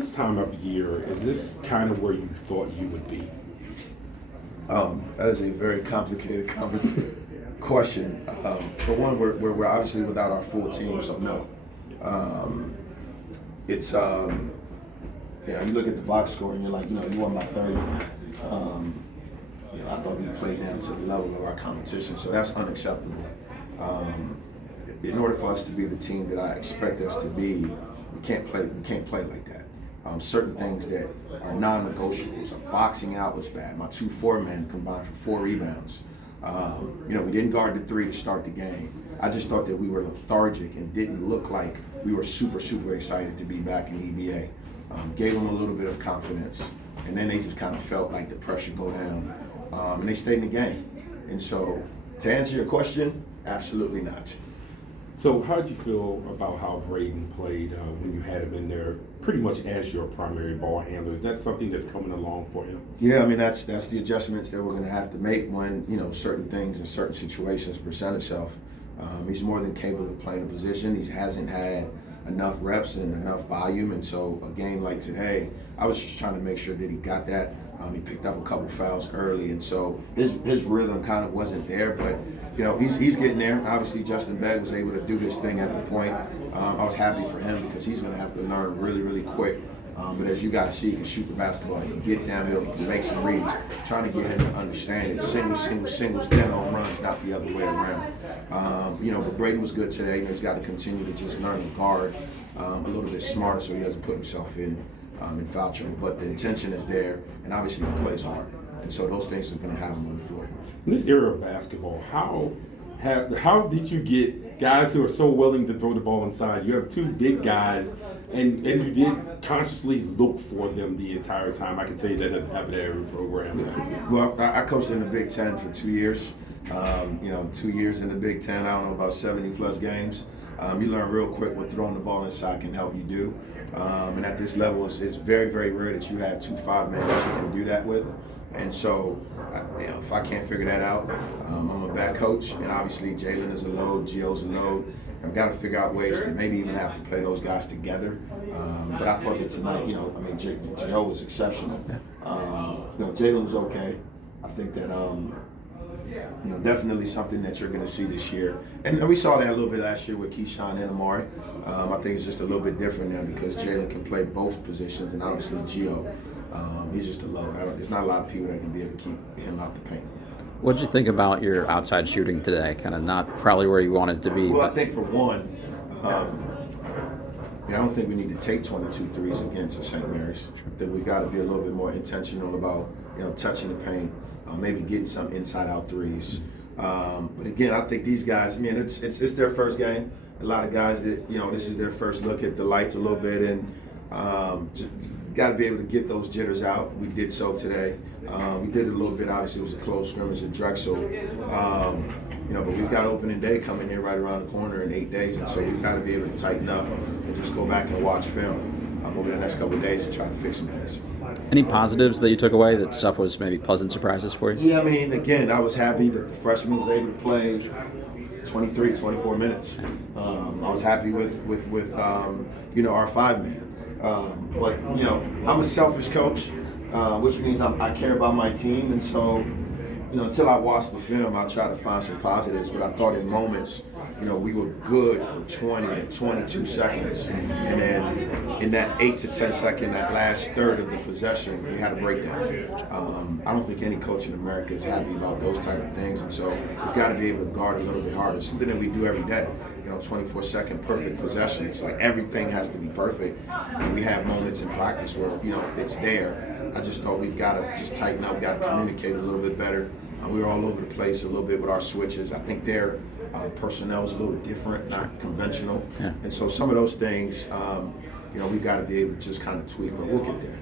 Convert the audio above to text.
this time of year, is this kind of where you thought you would be? That is a very complicated question. For one, we're obviously without our full team, so no. It's you look at the box score and you're like, you won by 30. I thought we played down to the level of our competition, so that's unacceptable. In order for us to be the team that I expect us to be, we can't play like that. Certain things that are non-negotiables. Boxing out was bad. My 2 4-men combined for 4 rebounds. We didn't guard the 3 to start the game. I just thought that we were lethargic and didn't look like we were super excited to be back in EBA. Gave them a little bit of confidence, and then they just kind of felt like the pressure go down, and they stayed in the game. And so, to answer your question, absolutely not. So how did you feel about how Braden played when you had him in there pretty much as your primary ball handler? Is that something that's coming along for him? Yeah, I mean, that's the adjustments that we're going to have to make when, certain things in certain situations present itself. He's more than capable of playing a position. He hasn't had enough reps and enough volume, and so a game like today, I was just trying to make sure that he got that. He picked up a couple fouls early, and so his rhythm kind of wasn't there, but he's getting there. Obviously, Justin Begg was able to do his thing at the point. I was happy for him because he's going to have to learn really quick. But as you guys see, he can shoot the basketball, he can get downhill, he can make some reads. Trying to get him to understand it. Singles, then home runs, not the other way around. But Braden was good today. He's got to continue to just learn to guard a little bit smarter so he doesn't put himself in foul trouble. But the intention is there, and obviously he plays hard. And so those things are going to have him on the floor. In this era of basketball, how did you get guys who are so willing to throw the ball inside? You have 2 big guys, and you did consciously look for them the entire time. I can tell you that doesn't happen at every program. Yeah. Well, I coached in the Big Ten for 2 years. 2 years in the Big Ten, I don't know, about 70-plus games. You learn real quick what throwing the ball inside can help you do. And at this level, it's very rare that you have 2 5-men that you can do that with. And so, if I can't figure that out, I'm a bad coach. And obviously, Jalen is a load, Gio's a load. I've got to figure out ways to maybe even have to play those guys together. But I thought that tonight, Gio was exceptional. Jalen was okay. I think that, definitely something that you're going to see this year. And we saw that a little bit last year with Keyshawn and Amari. I think it's just a little bit different now because Jalen can play both positions, and obviously Gio, he's just a load. There's not a lot of people that can be able to keep him out the paint. What did you think about your outside shooting today? Kind of not probably where you wanted to be. Well, I think for one, I don't think we need to take 22 threes against the St. Mary's. I think we've got to be a little bit more intentional about touching the paint, maybe getting some inside-out threes. But again, I think these guys, it's their first game. A lot of guys that, this is their first look at the lights a little bit, and just got to be able to get those jitters out. We did so today. We did it a little bit. Obviously, it was a close scrimmage at Drexel. But we've got opening day coming here right around the corner in 8 days, and so we've got to be able to tighten up and just go back and watch film over the next couple of days and try to fix some things. Any positives that you took away, that stuff was maybe pleasant surprises for you? Yeah, again, I was happy that the freshman was able to play 23, 24 minutes. I was happy with our 5-man. But, I'm a selfish coach, which means I care about my team. And so, until I watch the film, I'll try to find some positives. But I thought in moments, we were good for 20 to 22 seconds. And then in that 8 to 10 second, that last third of the possession, we had a breakdown. I don't think any coach in America is happy about those type of things. And so we've got to be able to guard a little bit harder, something that we do every day. 24-second perfect possession. It's like everything has to be perfect. And we have moments in practice where, it's there. I just thought we've got to just tighten up, got to communicate a little bit better. We were all over the place a little bit with our switches. I think their personnel is a little different, not conventional. Yeah. And so some of those things, we've got to be able to just kind of tweak, but we'll get there.